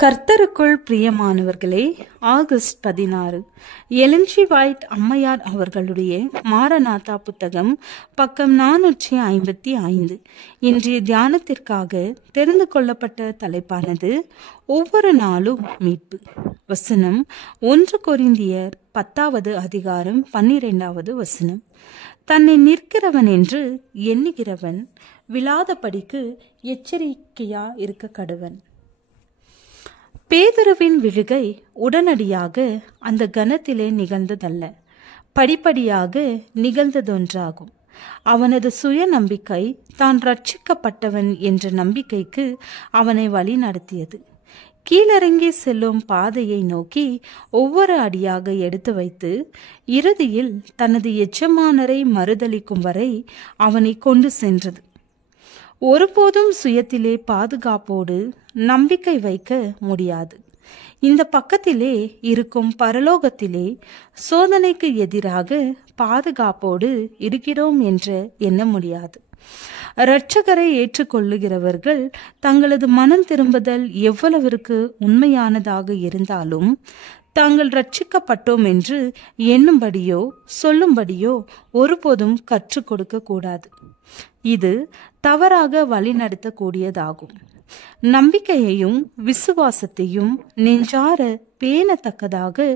கர்த்தருக்குள் பிரியமானவர்களே, August 16 Elon G white அம்மையார் அவர்களுடைய மாரநாதா புத்தகம், பக்கம் 455. இன்றைய தியானத்திற்காக தெரிந்து கொள்ளப்பட்ட தலைப்பானது ஒவ்வொரு நாளும் மீட்பு. வசனம் 1 கொரிந்தியர் 10வது அதிகாரம் 12வது வசனம். தன்னை நிற்கிறவன் என்று எண்ணுகிறவன் விழாதபடிக்கு எச்சரிக்கையா இருக்க கடவன். பேதுருவின் விழுகை உடனடியாக அந்த கணத்திலே நிகழ்ந்ததல்ல, படிப்படியாக நிகழ்ந்ததொன்றாகும். அவனது சுய நம்பிக்கை தான் ரட்சிக்கப்பட்டவன் என்ற நம்பிக்கைக்கு அவனை வழி நடத்தியது. கீழிறங்கி செல்லும் பாதையை நோக்கி ஒவ்வொரு அடியாக எடுத்து வைத்து இறுதியில் தனது எஜமானரை மறுதலிக்கும் வரை அவனை கொண்டு சென்றது. ஒருபோதும் சுயத்திலே பாதுகாப்போடு நம்பிக்கை வைக்க முடியாது. இந்த பக்கத்திலே இருக்கும் பரலோகத்திலே சோதனைக்கு எதிராக பாதுகாப்போடு இருக்கிறோம் என்று எண்ண முடியாது. இரட்சகரை ஏற்றுக்கொள்ளுகிறவர்கள் தங்களது மனம் திரும்புதல் எவ்வளவிற்கு உண்மையானதாக இருந்தாலும் தாங்கள் ரட்சிக்கப்பட்டோம் என்று எண்ணும்படியோ சொல்லும்படியோ ஒருபோதும் கற்றுக் கொடுக்க கூடாது. இது தவறாக வழிநடத்தக்கூடியதாகும். நம்பிக்கையையும் விசுவாசத்தையும் நெஞ்சார பேணத்தக்கதாக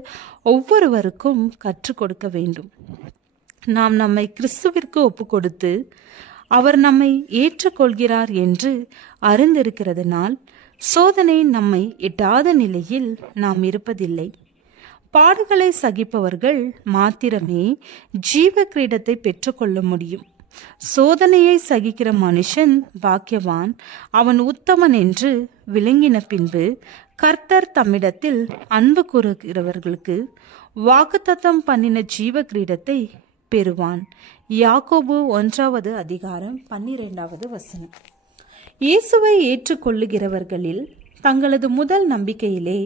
ஒவ்வொருவருக்கும் கற்றுக் கொடுக்க வேண்டும். நாம் நம்மை கிறிஸ்துவிற்கு ஒப்பு கொடுத்து அவர் நம்மை ஏற்றுக்கொள்கிறார் என்று அறிந்திருக்கிறதுனால் சோதனை நம்மை எட்டாத நிலையில் நாம் இருப்பதில்லை. பாடுகளை சகிப்பவர்கள் மாத்திரமே ஜீவ கிரீடத்தை பெற்றுக்கொள்ள முடியும். சோதனையை சகிக்கிற மனுஷன் பாக்கியவான், அவன் உத்தமன் என்று விளங்கின பின்பு கர்த்தர் தம்மிடத்தில் அன்பு கூறுகிறவர்களுக்கு வாக்குத்தத்தம் பண்ணின ஜீவ கிரீடத்தை பெறுவான். யாக்கோபு 1வது அதிகாரம் 12வது வசனம். இயேசுவை ஏற்றுக்கொள்ளுகிறவர்களில் தங்களது முதல் நம்பிக்கையிலே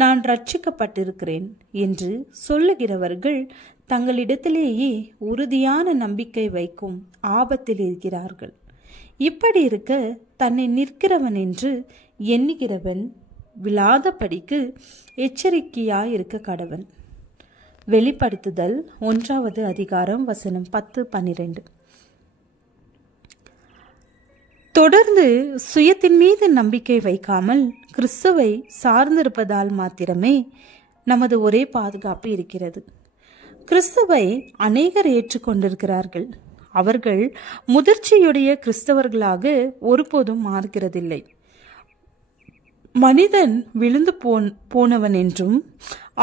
நான் ரட்சிக்கப்பட்டிருக்கிறேன் என்று சொல்லுகிறவர்கள் தங்களிடத்திலேயே உறுதியான நம்பிக்கை வைக்கும் ஆபத்தில் இருக்கிறார்கள். இப்படி இருக்க தன்னை நிற்கிறவன் என்று எண்ணுகிறவன் விழாதபடிக்கு எச்சரிக்கையாயிருக்க கடவன். வெளிப்படுத்துதல் 1வது அதிகாரம் வசனம் 10-12. தொடர்ந்து சுயத்தின் மீது நம்பிக்கை வைக்காமல் கிறிஸ்துவை சார்ந்திருப்பதால் மாத்திரமே நமது ஒரே பாதுகாப்பு இருக்கிறது. கிறிஸ்துவை அநேகர் ஏற்றுக்கொண்டிருக்கிறார்கள். அவர்கள் முதிர்ச்சியுடைய கிறிஸ்தவர்களாக ஒருபோதும் மாறுகிறதில்லை. மனிதன் விழுந்து போனவன் என்றும்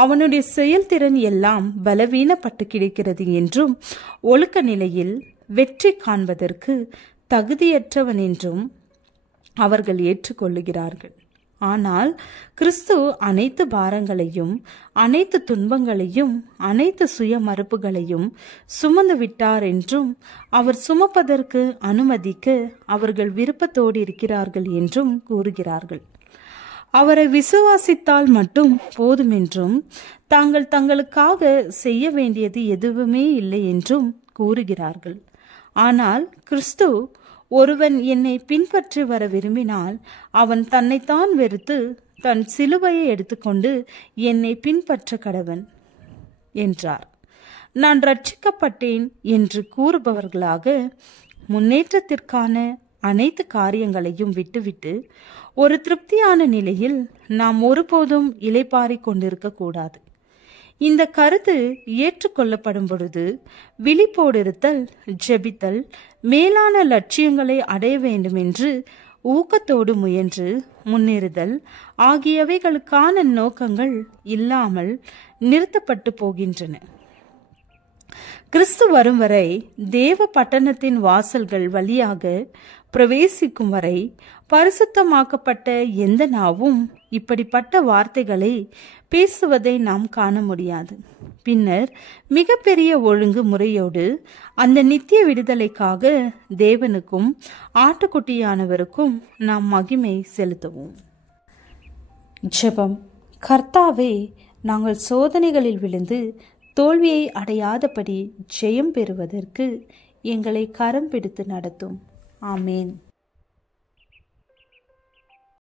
அவனுடைய செயல்திறன் எல்லாம் பலவீனப்பட்டு கிடைக்கிறது என்றும் ஒழுக்க நிலையில் வெற்றி காண்பதற்கு தகுதியற்றவன் என்றும் அவர்கள் ஏற்றுக்கொள்ளுகிறார்கள். ஆனால் கிறிஸ்து அனைத்து பாரங்களையும் அனைத்து துன்பங்களையும் அனைத்து சுய மறுப்புகளையும் சுமந்து விட்டார் என்றும் அவர் சுமப்பதற்கு அனுமதிக்க அவர்கள் விருப்பத்தோடு இருக்கிறார்கள் என்றும் கூறுகிறார்கள். அவரை விசுவாசித்தால் மட்டும் போதும் என்றும் தாங்கள் தங்களுக்காக செய்ய வேண்டியது எதுவுமே இல்லை என்றும் கூறுகிறார்கள். ஆனால் கிறிஸ்து, ஒருவன் என்னை பின்பற்றி வர விரும்பினால் அவன் தன்னைத்தான் வெறுத்து தன் சிலுவையை எடுத்துக்கொண்டு என்னை பின்பற்ற கடவன் என்றார். நான் ரட்சிக்கப்பட்டேன் என்று கூறுபவர்களாக முன்னேற்றத்திற்கான அனைத்து காரியங்களையும் விட்டுவிட்டு ஒரு திருப்தியான நிலையில் நாம் ஒருபோதும் இளைப்பாறிக் கொண்டிருக்க கூடாது. இந்த கருத்து ஏற்றுக்கொள்ளப்படும் பொழுது விழிப்போடிருத்தல், ஜெபித்தல், மேலான லட்சியங்களை அடைய வேண்டும் என்று ஊக்கத்தோடு முயன்று முன்னேறுதல் ஆகியவைகளுக்கான நோக்கங்கள் இல்லாமல் நிறுத்தப்பட்டு போகின்றன. கிறிஸ்து வரும் வரை தேவ பட்டணத்தின் வாசல்கள் வழியாக பிரவேசிக்கும் வரை பரிசுத்தமாக்கப்பட்ட எந்த நாவும் இப்படிப்பட்ட வார்த்தைகளை பேசுவதை நாம் காண முடியாது. பின்னர் மிகப்பெரிய ஒழுங்கு முறையோடு அந்த நித்திய விடுதலைக்காக தேவனுக்கும் ஆட்டுக்குட்டியானவருக்கும் நாம் மகிமை செலுத்துவோம். ஜெபம். கர்த்தாவே, நாங்கள் சோதனைகளில் விழுந்து தோல்வியை அடையாதபடி ஜெயம் பெறுவதற்கு எங்களை கரம் பிடித்து நடத்தும். ஆமேன்.